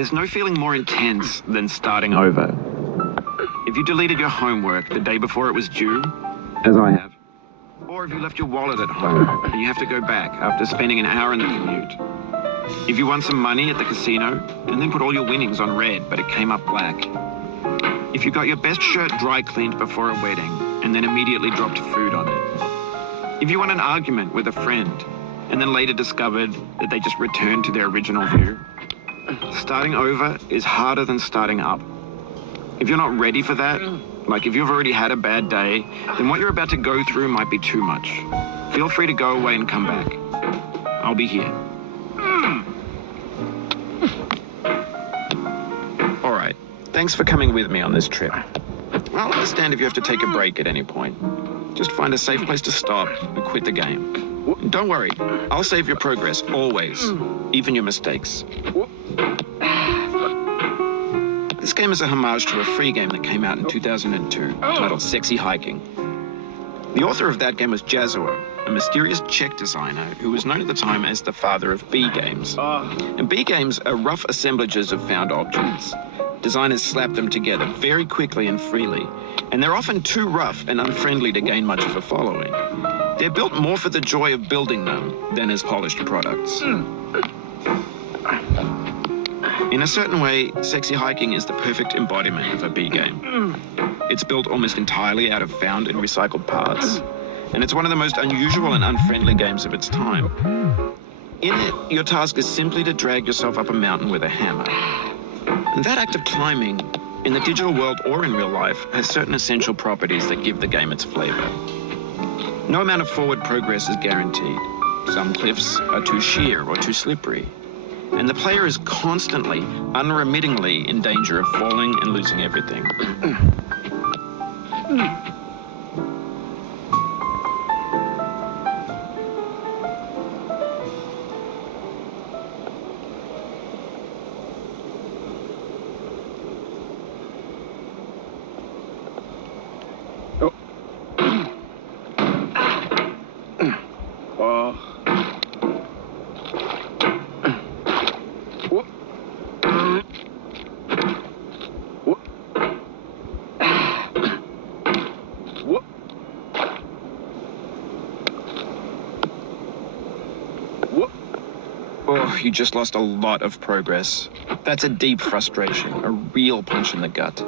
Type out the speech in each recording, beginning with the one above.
There's no feeling more intense than starting over. If you deleted your homework the day before it was due, as I have, or if you left your wallet at home and you have to go back after spending an hour in the commute. If you won some money at the casino and then put all your winnings on red but it came up black. If you got your best shirt dry cleaned before a wedding and then immediately dropped food on it. If you won an argument with a friend and then later discovered that they just returned to their original view. Starting over is harder than starting up. If you're not ready for that, like if you've already had a bad day, then what you're about to go through might be too much. Feel free to go away and come back. I'll be here. All right, thanks for coming with me on this trip. I'll understand if you have to take a break at any point. Just find a safe place to stop and quit the game. Don't worry, I'll save your progress, always, even your mistakes. This game is a homage to a free game that came out in 2002, titled Sexy Hiking. The author of that game was Jazzuo, a mysterious Czech designer who was known at the time as the father of B games. And B games are rough assemblages of found objects. Designers slap them together very quickly and freely, and they're often too rough and unfriendly to gain much of a following. They're built more for the joy of building them than as polished products. In a certain way, Sexy Hiking is the perfect embodiment of a B game. It's built almost entirely out of found and recycled parts, and it's one of the most unusual and unfriendly games of its time. In it, your task is simply to drag yourself up a mountain with a hammer. And that act of climbing, in the digital world or in real life, has certain essential properties that give the game its flavor. No amount of forward progress is guaranteed. Some cliffs are too sheer or too slippery. And the player is constantly, unremittingly in danger of falling and losing everything. Oh, you just lost a lot of progress. That's a deep frustration, a real punch in the gut.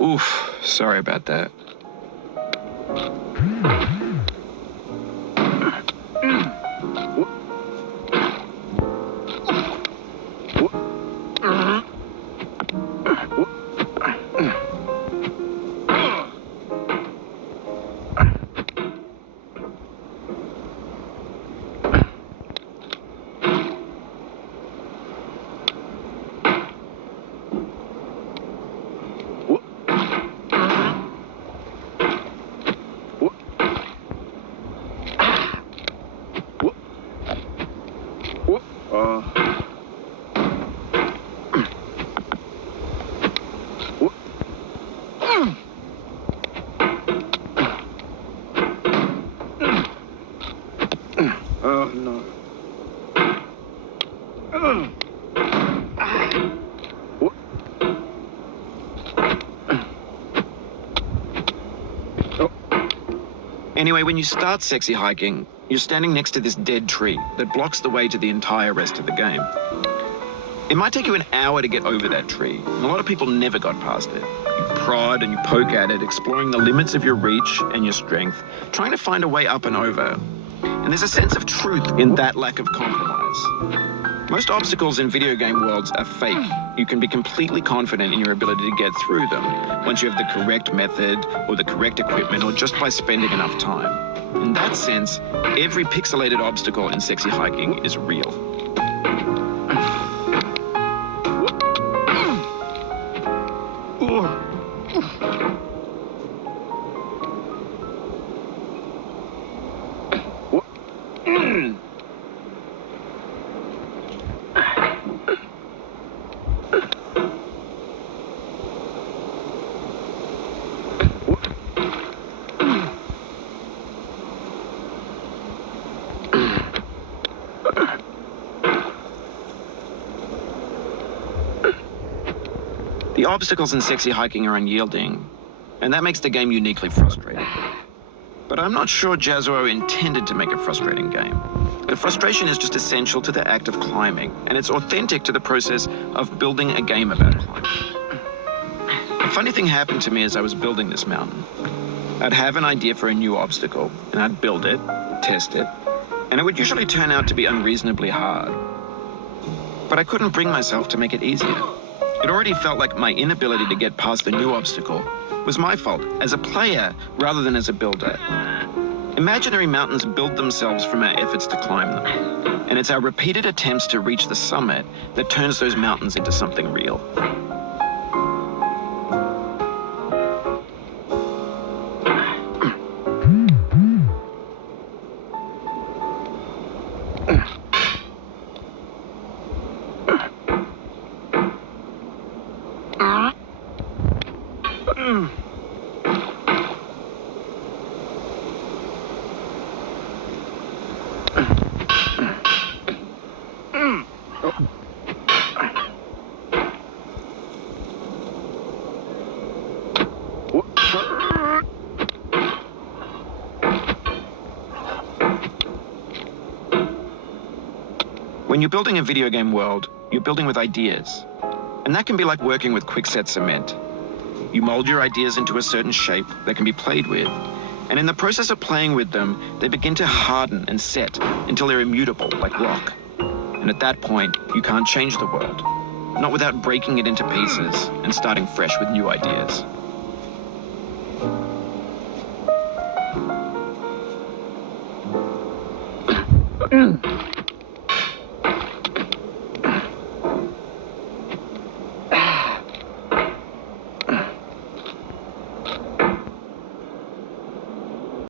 Oof, sorry about that. Anyway, when you start sexy hiking, you're standing next to this dead tree that blocks the way to the entire rest of the game. It might take you an hour to get over that tree, and a lot of people never got past it. You prod and you poke at it, exploring the limits of your reach and your strength, trying to find a way up and over. And there's a sense of truth in that lack of compromise. Most obstacles in video game worlds are fake. You can be completely confident in your ability to get through them once you have the correct method or the correct equipment or just by spending enough time. In that sense, every pixelated obstacle in sexy hiking is real. The obstacles in sexy hiking are unyielding, and that makes the game uniquely frustrating. But I'm not sure Jazzuo intended to make a frustrating game. The frustration is just essential to the act of climbing, and it's authentic to the process of building a game about climbing. A funny thing happened to me as I was building this mountain. I'd have an idea for a new obstacle, and I'd build it, test it, and it would usually turn out to be unreasonably hard. But I couldn't bring myself to make it easier. It already felt like my inability to get past the new obstacle was my fault as a player rather than as a builder. Imaginary mountains build themselves from our efforts to climb them, and it's our repeated attempts to reach the summit that turns those mountains into something real. When you're building a video game world, you're building with ideas. And that can be like working with quickset cement. You mold your ideas into a certain shape that can be played with. And in the process of playing with them, they begin to harden and set until they're immutable, like rock. And at that point, you can't change the world. Not without breaking it into pieces and starting fresh with new ideas.